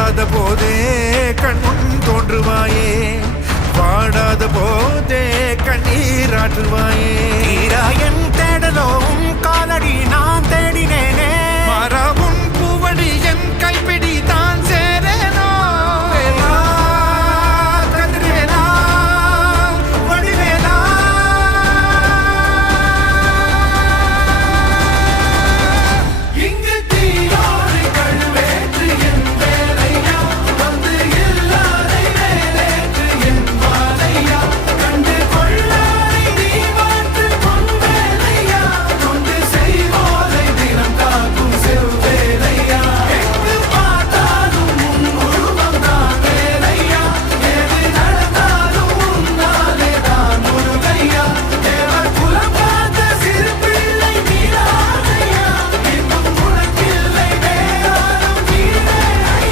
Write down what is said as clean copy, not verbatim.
தேடாத போதே கண்முன் தோன்றுவாயே, வாடாத போதே கண்ணீராற்றுவாயே. என் தேடலோ காலடி நான் தேடினேன்